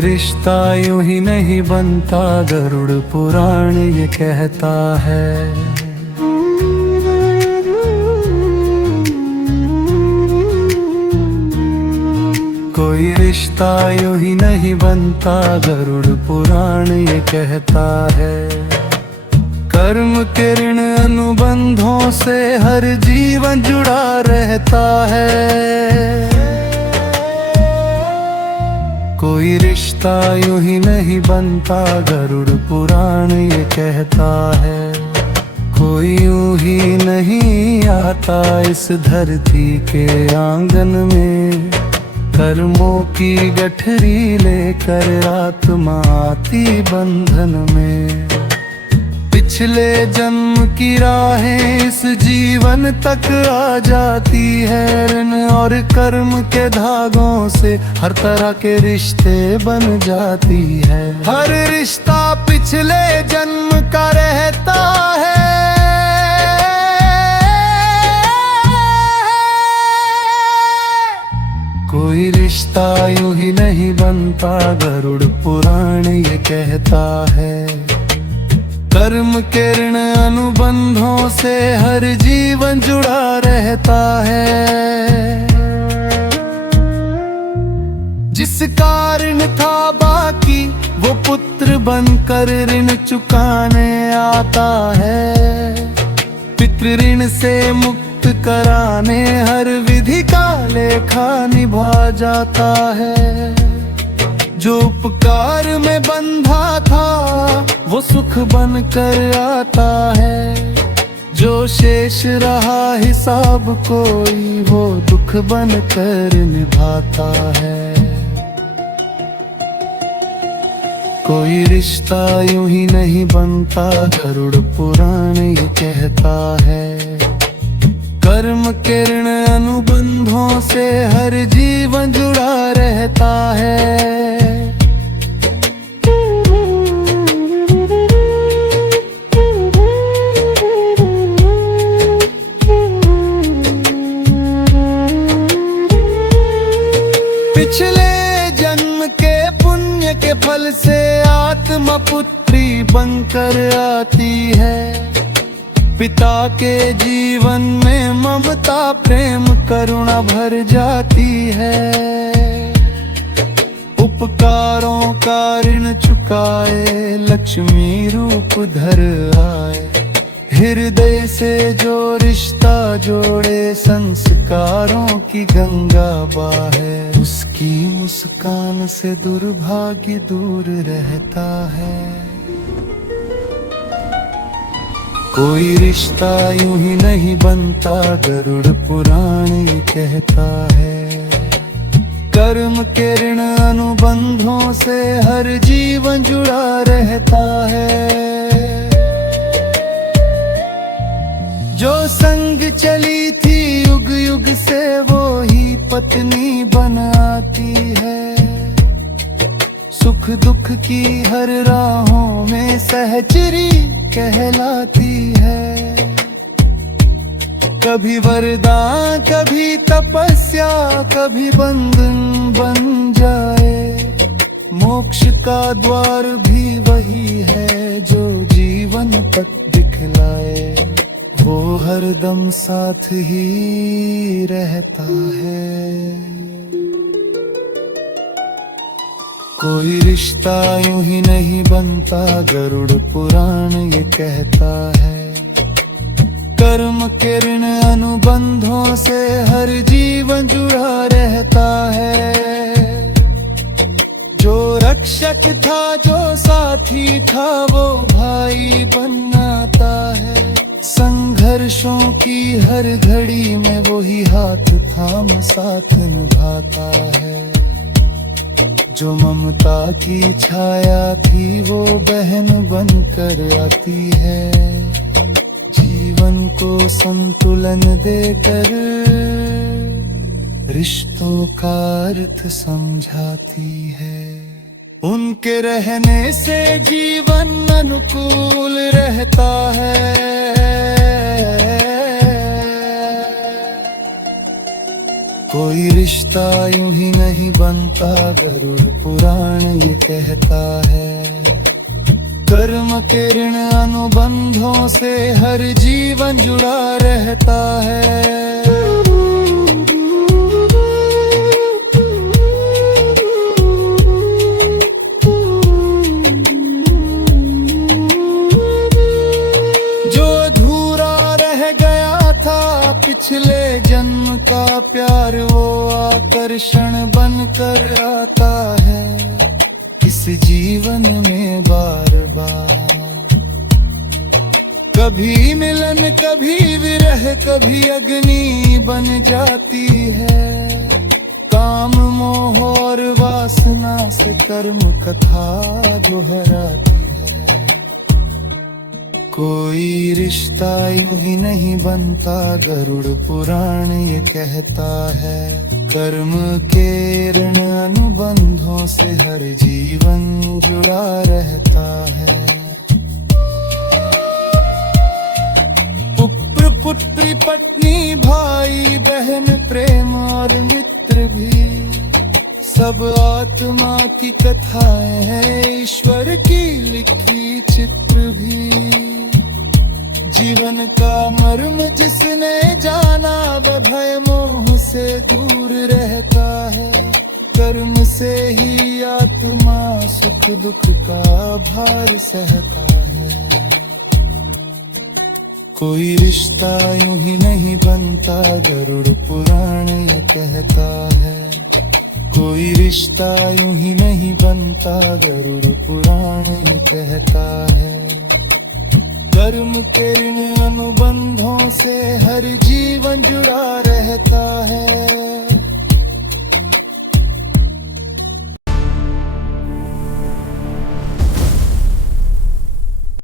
रिश्ता यूं ही नहीं बनता, गरुड़ पुराण ये कहता है। कोई रिश्ता यूं ही नहीं बनता, गरुड़ पुराण ये कहता है। कर्म के ऋण अनुबंधों से हर जीवन जुड़ा रहता है। कोई रिश्ता यूं ही नहीं बनता, गरुड़ पुराण ये कहता है। कोई यूं ही नहीं आता इस धरती के आंगन में, कर्मों की गठरी लेकर आत्मा आती बंधन में। पिछले जन्म की राहें इस जीवन तक आ जाती है, ऋण और कर्म के धागों से हर तरह के रिश्ते बन जाती है। हर रिश्ता पिछले जन्म का रहता है। कोई रिश्ता यूं ही नहीं बनता, गरुड़ पुराण ये कहता है। कर्म के ऋण अनुबंधों से हर जीवन जुड़ा रहता है। जिस कारण था बाकी वो पुत्र बनकर ऋण चुकाने आता है। पितृ ऋण से मुक्त कराने हर विधि का लेखा निभा जाता है। जो उपकार में बंधा था वो सुख बनकर आता है। जो शेष रहा हिसाब कोई वो दुख बनकर निभाता है। कोई रिश्ता यूं ही नहीं बनता, गरुड़ पुराण ये कहता है। कर्म के ऋण अनुबंधों से हर जीवन जुड़ा रहता है। पिछले जन्म के पुण्य के फल से आत्मा पुत्री बनकर आती है। पिता के जीवन में ममता प्रेम करुणा भर जाती है। उपकारों का ऋण चुकाए लक्ष्मी रूप धर आए। हृदय से जो रिश्ता जोड़े संस्कारों की गंगा बाहे। उसकी मुस्कान से दुर्भाग्य दूर रहता है। कोई रिश्ता यूं ही नहीं बनता, गरुड़ पुराण ये कहता है। कर्म के ऋण अनुबंधों से हर जीवन जुड़ा रहता है। जो संग चली थी युग युग से वो ही पत्नी बनाती है। सुख दुख की हर राहों में सहचरी कहलाती है। कभी वरदान कभी तपस्या कभी बंधन बन जाए। मोक्ष का द्वार भी वही है जो जीवन पथ दिखलाए। वो हरदम साथ ही रहता है। कोई रिश्ता यूं ही नहीं बनता, गरुड़ पुराण ये कहता है। कर्म के ऋण अनुबंधों से हर जीवन जुड़ा रहता है। जो रक्षक था जो साथी था वो भाई बनाता है। संघर्षों की हर घड़ी में वही हाथ थाम साथ निभाता है। जो ममता की छाया थी वो बहन बनकर आती है। जीवन को संतुलन देकर रिश्तों का अर्थ समझाती है। उनके रहने से जीवन अनुकूल रहता है। कोई रिश्ता यूं ही नहीं बनता, गरुड़ पुराण ये कहता है। कर्म के ऋण अनुबंधों से हर जीवन जुड़ा रहता है। जो अधूरा रह गया था पिछले जन्म का प्यार, वो आकर्षण बनकर आता है इस जीवन में बार बार। कभी मिलन कभी विरह, कभी अग्नि बन जाती है। काम मोह और वासना से कर्म कथा दोहराती है। कोई रिश्ता यूं ही नहीं बनता, गरुड़ पुराण ये कहता है। कर्म के ऋण अनुबंधों से हर जीवन जुड़ा रहता है। पुत्र पुत्री पत्नी भाई बहन प्रेम और मित्र भी, सब आत्मा की कथाएं हैं, ईश्वर की लिखी चित्र भी। जीवन का मर्म जिसने जाना, वह भय मोह से दूर रहता है। कर्म से ही आत्मा सुख दुख का भार सहता है। कोई रिश्ता यूं ही नहीं बनता, गरुड़ पुराण ये कहता है। कोई रिश्ता यूं ही नहीं बनता, गरुड़ पुराण ये कहता है। कर्म के ऋण अनुबंधों से हर जीवन जुड़ा रहता है।